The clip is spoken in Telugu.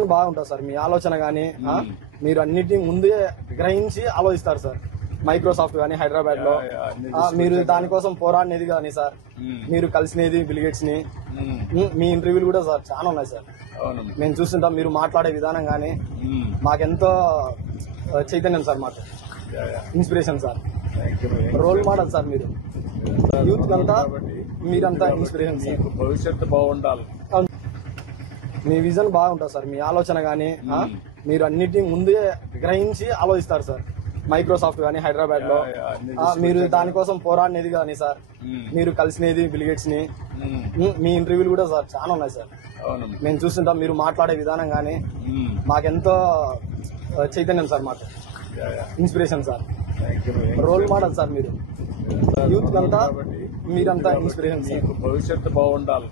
విజన్ బాగుంటుంది సార్. మీ ఆలోచన గానీ మీరు అన్నిటిని ముందే గ్రహించి ఆలోచిస్తారు సార్. మైక్రోసాఫ్ట్ గానీ హైదరాబాద్ లో మీరు దానికోసం పోరాడినది కానీ సార్, మీరు కలిసినది బిల్గేట్స్ ని, మీ ఇంటర్వ్యూలు కూడా సార్ చాలా ఉన్నాయి సార్. మేము చూస్తుంటాం. మీరు మాట్లాడే విధానం గానీ మాకెంతో చైతన్యం సార్, మాకు inspiration sir, role model sir. మీరు యూత్ అంతా మీరంతా ఇన్స్పిరేషన్ సార్. భవిష్యత్తు బాగుండాలి. మీ విజన్ బాగుంటుంది సార్. మీ ఆలోచన గానీ మీరు అన్నిటిని ముందే గ్రహించి ఆలోచిస్తారు సార్. మైక్రోసాఫ్ట్ గానీ హైదరాబాద్ లో మీరు దానికోసం పోరాడినది కానీ సార్, మీరు కలిసినది బిల్గేట్స్ ని, మీ ఇంటర్వ్యూలు కూడా సార్ చాలా ఉన్నాయి సార్. మేము చూస్తుంటాం. మీరు మాట్లాడే విధానం గానీ మాకెంతో చైతన్యం సార్, మాకు inspiration sir, role model sir. మీరు యూత్ అంతా మీరంతా ఇన్స్పిరేషన్ సార్. భవిష్యత్తు బాగుండాలి.